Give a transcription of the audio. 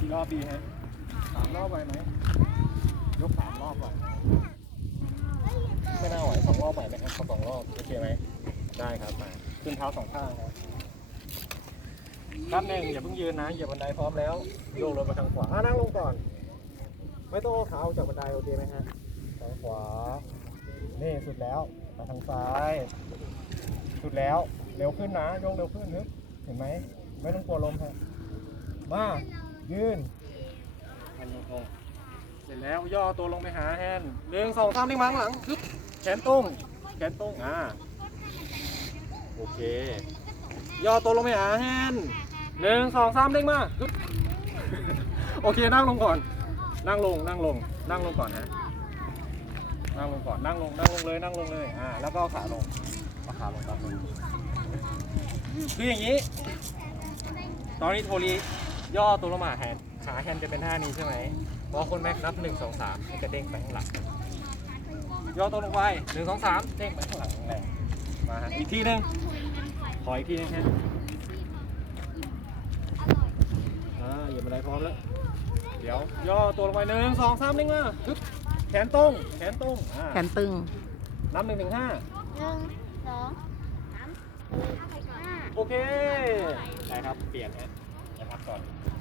กี่รอบดีฮะสามรอบไหวไหมยกสามรอบก่อนไม่น่าไหวสองรอบไหวไหมครับขอสองรอบโอเคไหมได้ครับมาขึ้นเท้าสองข้างครับครับหนึ่งอย่าเพิ่งยืนนะเหยียบบันไดพร้อมแล้วโยกรถมาทางขวาอะนั่งลงก่อน ไม่ต้องเอาขาออกจากบันไดโอเคไหมฮะทางขวานี่สุดแล้วมาทางซ้าย สุดแล้วเร็วขึ้นนะโยกเร็วขึ้นนึกเห็นไหมไม่ต้องกลัวลมฮะมา ยืนแฮนด์ลงเสร็จแล้วย่อตัวลงไปหาแฮนด์หนึ่งสองสามนิ่งมาข้างหลังฮึบแขนตรงแขนตรงอ่าโอเค ย่อตัวลงไปหาแฮนด์หนึ่งสองสามเด้งมาฮึบโอเคนั่งลงก่อน นั่งลงนั่งลง นั่งลงก่อนนะนั่งลงก่อนนั่งลงนั่งลงเลยนั่งลงเลยอ่าแล้วก็เอาขาลงเอาขาลงครับคืออย่างนี้ ตอนนี้โทรี ย่อตัวลงมาแฮนด์ขาแฮนด์จะเป็นท่านี้ใช่ไหมพอคนแม็กนับหนึ่งสองสามมันจะเด้งไปข้างหลัง ย่อตัวลงไปหนึ่งสองสามเด้งไปข้างหลังแรงๆมาฮะอีกทีหนึงขออีกทีหนึงฮะอ่าอย่ามาได้พร้อมแล้ว เดี๋ยว ย่อตัวลงไปหนึ่งสองสามเด้งมาฮึบแขนตรง แขนตรงอ่าแขนตึง นับหนึ่งถึงห้า หนึ่งสองสามสี่ห้าโอเค ได้ครับ เปลี่ยนฮะ Palmatório.